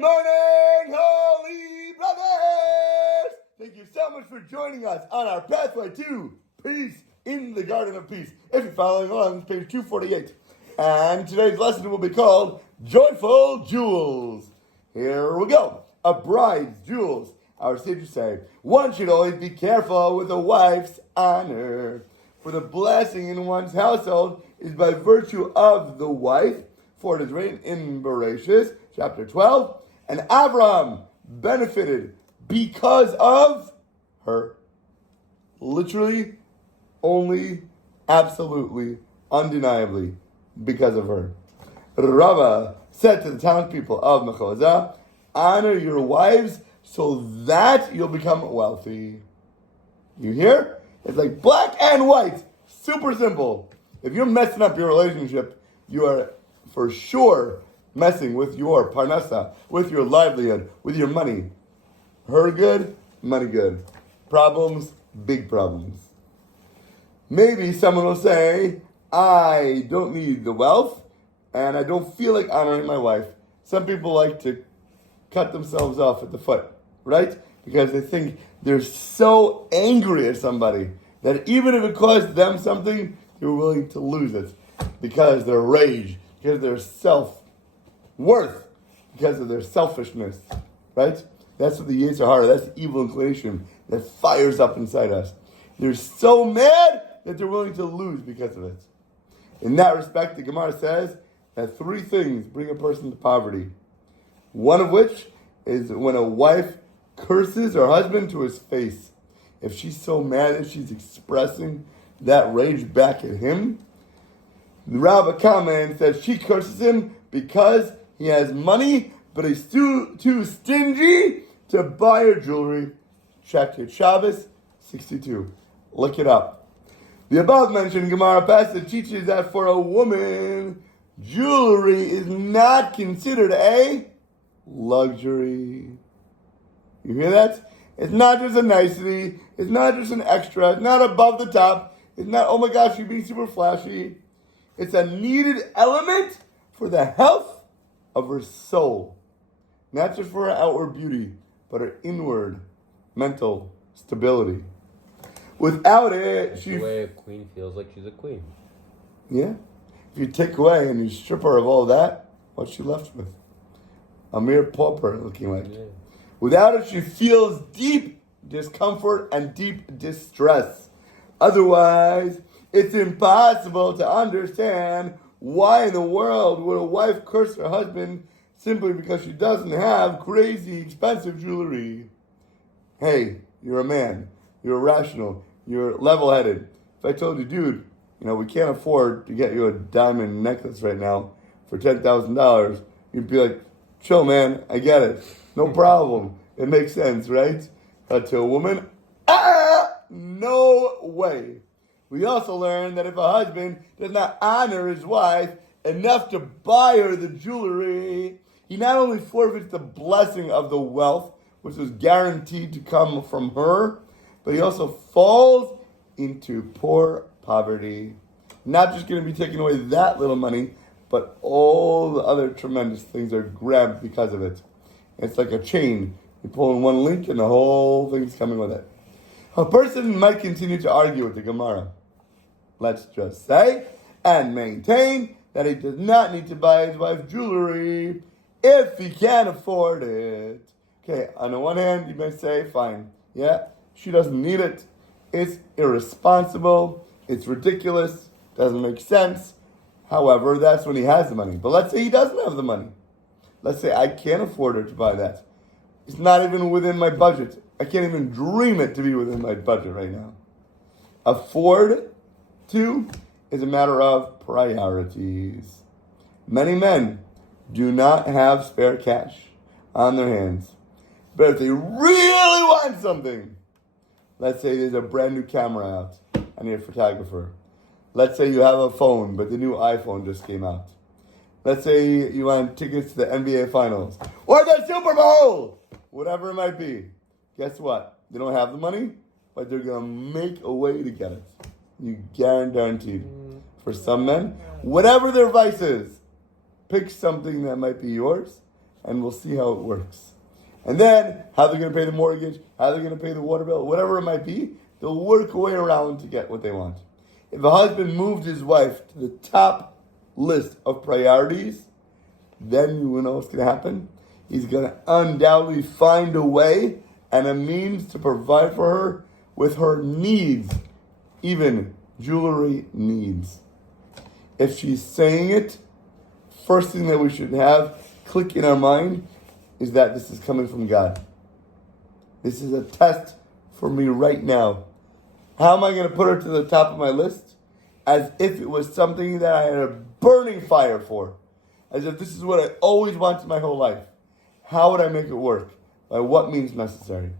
morning, Holy Brothers! Thank you so much for joining us on our pathway to peace in the Garden of Peace. If you're following along, it's page 248. And today's lesson will be called Joyful Jewels. Here we go. A bride's jewels. Our sages say, one should always be careful with a wife's honor. For the blessing in one's household is by virtue of the wife, for it is written in Bereshit, chapter 12, and Abraham benefited because of her. Literally, only, absolutely, undeniably, because of her. Rava said to the townspeople of Mechozah, honor your wives so that you'll become wealthy. You hear? It's like black and white. Super simple. If you're messing up your relationship, you are for sure messing with your parnasa, with your livelihood, with your money. Her good, money good. Problems, big problems. Maybe someone will say, I don't need the wealth, and I don't feel like honoring my wife. Some people like to cut themselves off at the foot, right? Because they think they're so angry at somebody that even if it costs them something, they're willing to lose it because of their rage, because of their self-worth, because of their selfishness, right? That's what the Yetzer Hara, that's the evil inclination that fires up inside us. They're so mad that they're willing to lose because of it. In that respect, the Gemara says that three things bring a person to poverty. One of which is when a wife curses her husband to his face. If she's so mad that she's expressing that rage back at him, the Rabbah comments that she curses him because he has money, but he's too stingy to buy her jewelry. Check it, Shabbos 62. Look it up. The above mentioned Gemara passage teaches that for a woman, jewelry is not considered a luxury. You hear that? It's not just a nicety. It's not just an extra. It's not above the top. It's not, oh my gosh, you're being super flashy. It's a needed element for the health of her soul. Not just for her outward beauty, but her inward mental stability. Without it, that's the way a queen feels like she's a queen. Yeah. If you take away and you strip her of all that, what's she left with? A mere pauper looking like. Yeah. Without it, she feels deep discomfort and deep distress. Otherwise, it's impossible to understand why in the world would a wife curse her husband simply because she doesn't have crazy expensive jewelry. Hey, you're a man. You're rational. You're level-headed. If I told you, dude, we can't afford to get you a diamond necklace right now for $10,000, you'd be like, chill, man, I get it. No problem. It makes sense, right? But to a woman, no way. We also learned that if a husband does not honor his wife enough to buy her the jewelry, he not only forfeits the blessing of the wealth, which is guaranteed to come from her, but he also falls into poor poverty. Not just going to be taking away that little money, but all the other tremendous things are grabbed because of it. It's like a chain. You pull in one link and the whole thing's coming with it. A person might continue to argue with the Gemara. Let's just say and maintain that he does not need to buy his wife jewelry if he can't afford it. Okay, on the one hand, you may say, fine, yeah, she doesn't need it. It's irresponsible. It's ridiculous. Doesn't make sense. However, that's when he has the money. But let's say he doesn't have the money. Let's say I can't afford her to buy that. It's not even within my budget. I can't even dream it to be within my budget right now. Afford to is a matter of priorities. Many men do not have spare cash on their hands. But if they really want something, let's say there's a brand new camera out. I need a photographer. Let's say you have a phone, but the new iPhone just came out. Let's say you want tickets to the NBA Finals or the Super Bowl, whatever it might be. Guess what? They don't have the money, but they're going to make a way to get it. You guaranteed. For some men, whatever their vice is, pick something that might be yours and we'll see how it works. And then, how they're going to pay the mortgage, how they're going to pay the water bill, whatever it might be, they'll work a way around to get what they want. If a husband moved his wife to the top list of priorities, then you know what's going to happen? He's going to undoubtedly find a way and a means to provide for her with her needs, even jewelry needs. If she's saying it, first thing that we should have click in our mind is that this is coming from God. This is a test for me right now. How am I going to put her to the top of my list? As if it was something that I had a burning fire for. As if this is what I always wanted my whole life. How would I make it work? By what means necessary?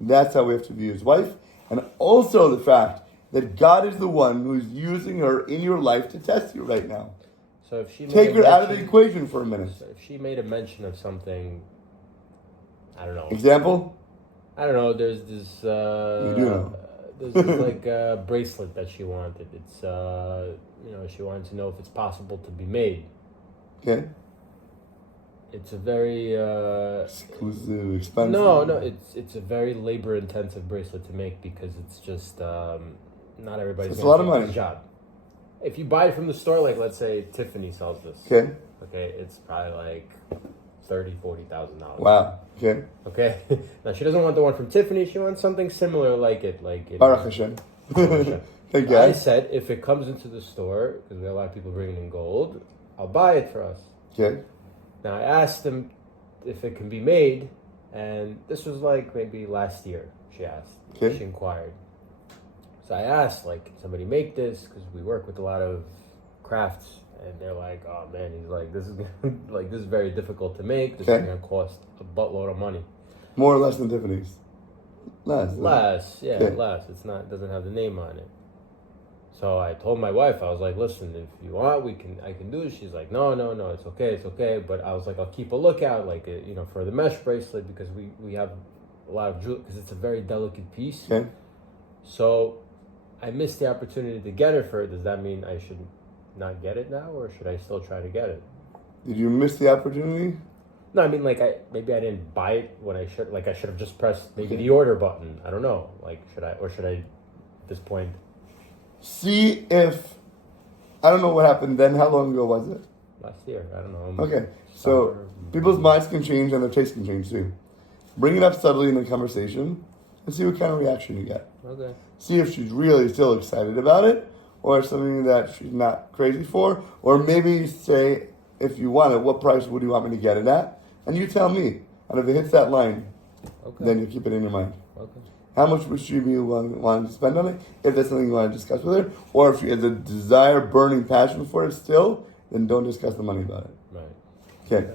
That's how we have to view his wife. And also the fact that God is the one who's using her in your life to test you right now. So if she take her out of the equation for a minute. So if she made a mention of something, I don't know. Example? I don't know. There's this. You do know. There's this like bracelet that she wanted. It's she wanted to know if it's possible to be made. Okay. It's a very exclusive, expensive. No, it's a very labor-intensive bracelet to make because it's just not everybody's. It's a lot of money. Job. If you buy it from the store, like let's say Tiffany sells this. Okay, it's probably like $30,000-$40,000. Wow. Okay. Now she doesn't want the one from Tiffany. She wants something similar like it. Baruch Hashem. Thank you. I said if it comes into the store, because we have a lot of people bringing in gold, I'll buy it for us. Okay. Now I asked them if it can be made, and this was like maybe last year. She asked. Okay. She inquired. So I asked, like, can somebody make this? Because we work with a lot of crafts, and they're like, "Oh man," he's like, "This is like this is very difficult to make. This is going to cost a buttload of money." More or less than Tiffany's. Less. Yeah, less. It's not. It doesn't have the name on it. So I told my wife, I was like, "Listen, if you want, I can do it." She's like, "No, it's okay." But I was like, "I'll keep a lookout, like for the mesh bracelet because we have a lot of jewelry because it's a very delicate piece." Okay. So I missed the opportunity to get it for her. Does that mean I should not get it now, or should I still try to get it? Did you miss the opportunity? No, I mean, like, maybe I didn't buy it when I should. Like, I should have just pressed maybe the order button. I don't know. Like, should I at this point? See if, I don't know what happened then. How long ago was it? Last year. I don't know. Okay. So people's minds can change and their taste can change too. Bring it up subtly in the conversation and see what kind of reaction you get. Okay. See if she's really still excited about it or something that she's not crazy for. Or maybe say, if you want it, what price would you want me to get it at? And you tell me. And if it hits that line, then you keep it in your mind. Okay. How much would she be wanting to spend on it? If that's something you want to discuss with her. Or if she has a desire, burning passion for it still, then don't discuss the money about it. Right. Okay.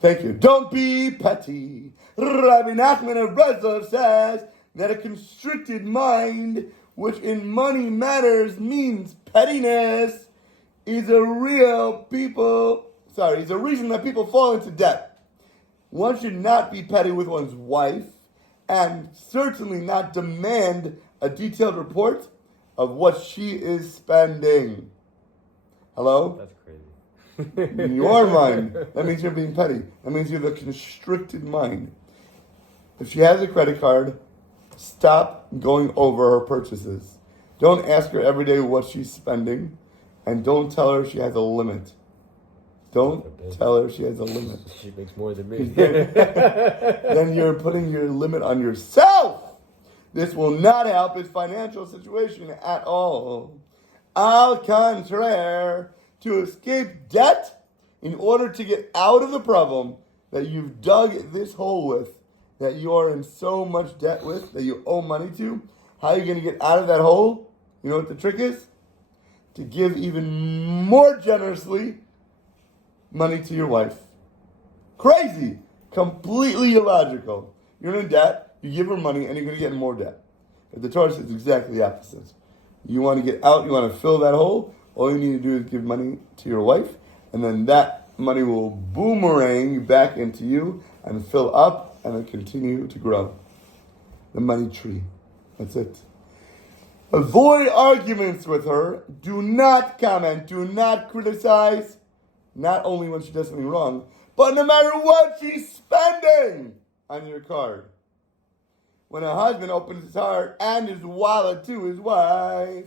Thank you. Don't be petty. Rabbi Nachman of Breslov says that a constricted mind, which in money matters means pettiness, is a reason that people fall into debt. One should not be petty with one's wife, and certainly not demand a detailed report of what she is spending. Hello? That's crazy. In your mind, that means you're being petty. That means you have a constricted mind. If she has a credit card, stop going over her purchases. Don't ask her every day what she's spending, and don't tell her she has a limit. Don't tell her she has a limit. She makes more than me. Then you're putting your limit on yourself. This will not help his financial situation at all. Au contraire, to escape debt, in order to get out of the problem that you've dug this hole with, that you are in so much debt with, that you owe money to, how are you going to get out of that hole? You know what the trick is? To give even more generously money to your wife. Crazy. Completely illogical. You're in debt, you give her money, and you're going to get in more debt. But the Torah says exactly the opposite. You want to get out, you want to fill that hole, all you need to do is give money to your wife, and then that money will boomerang back into you and fill up and then continue to grow. The money tree. That's it. Avoid arguments with her. Do not comment. Do not criticize. Not only when she does something wrong, But no matter what she's spending on your card, when a husband opens his heart and his wallet to his wife,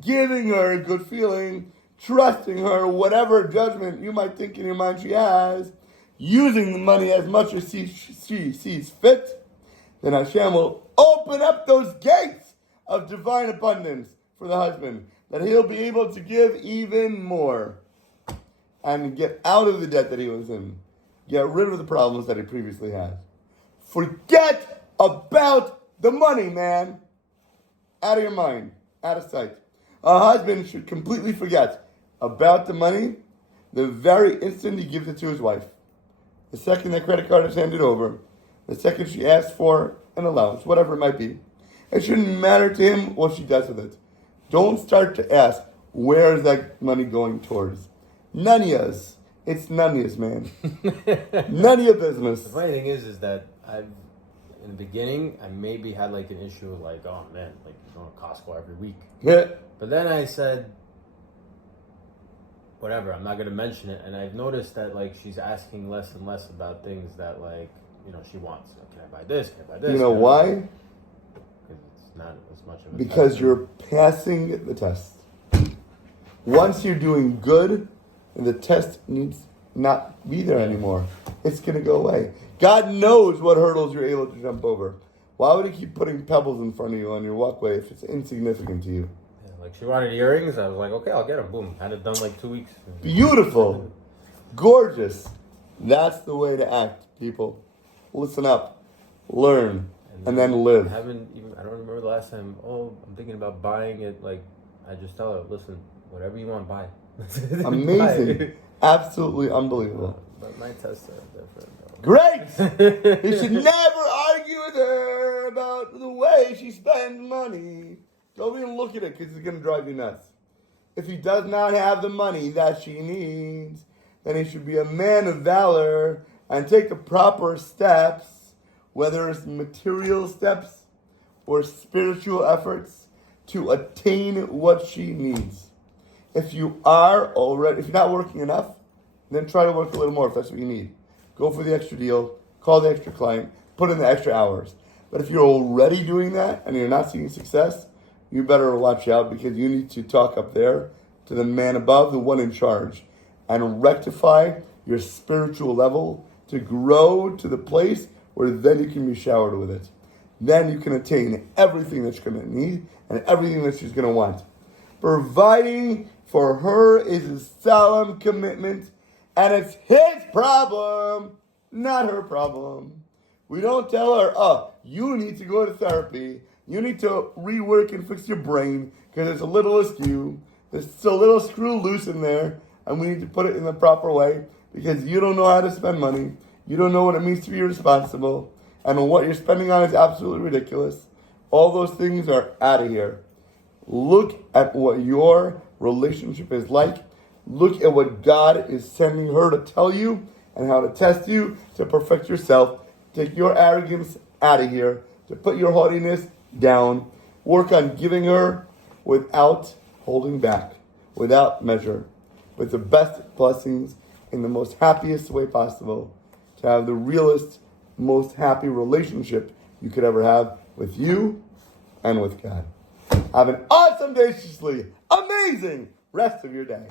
giving her a good feeling, trusting her, whatever judgment you might think in your mind she has, using the money as much as she sees fit, then Hashem will open up those gates of divine abundance for the husband, that he'll be able to give even more and get out of the debt that he was in. Get rid of the problems that he previously had. Forget about the money, man. Out of your mind, out of sight. A husband should completely forget about the money the very instant he gives it to his wife. The second that credit card is handed over, the second she asks for an allowance, whatever it might be, it shouldn't matter to him what she does with it. Don't start to ask, where is that money going towards? None of yours. It's none of yours, man. None of your business. The funny thing is that in the beginning, I maybe had like an issue of like, oh man, like you're going to Costco every week. Yeah. But then I said, whatever, I'm not going to mention it. And I've noticed that like she's asking less and less about things that like, she wants. Can I buy this? Can I buy this? You know why? Because it's not as much of a Because test. you're passing the test. Once you're doing good, the test needs not be there anymore. It's going to go away. God knows what hurdles you're able to jump over. Why would he keep putting pebbles in front of you on your walkway if it's insignificant to you? Yeah, like she wanted earrings. I was like, okay, I'll get them. Boom. Had it done like 2 weeks. Beautiful. Gorgeous. That's the way to act, people. Listen up. Learn. And then live. I don't remember the last time, I'm thinking about buying it. Like, I just tell her, listen, whatever you want, buy. Amazing. Absolutely unbelievable. But my tests are different, though. Great! You should never argue with her about the way she spends money. Don't even look at it because it's going to drive you nuts. If he does not have the money that she needs, then he should be a man of valor and take the proper steps, whether it's material steps or spiritual efforts, to attain what she needs. If you're not working enough, then try to work a little more if that's what you need. Go for the extra deal, call the extra client, put in the extra hours. But if you're already doing that and you're not seeing success, you better watch out, because you need to talk up there to the man above, the one in charge, and rectify your spiritual level to grow to the place where then you can be showered with it. Then you can attain everything that you're going to need and everything that she's going to want. Providing for her is a solemn commitment, and it's his problem, not her problem. We don't tell her, you need to go to therapy. You need to rework and fix your brain because it's a little askew. There's a little screw loose in there, and we need to put it in the proper way because you don't know how to spend money. You don't know what it means to be responsible. And what you're spending on is absolutely ridiculous. All those things are out of here. Look at what your relationship is like. Look at what God is sending her to tell you and how to test you to perfect yourself. Take your arrogance out of here, to put your haughtiness down. Work on giving her without holding back, without measure, with the best blessings in the most happiest way possible, to have the realest, most happy relationship you could ever have with you and with God. Have an awesome, deliciously amazing rest of your day.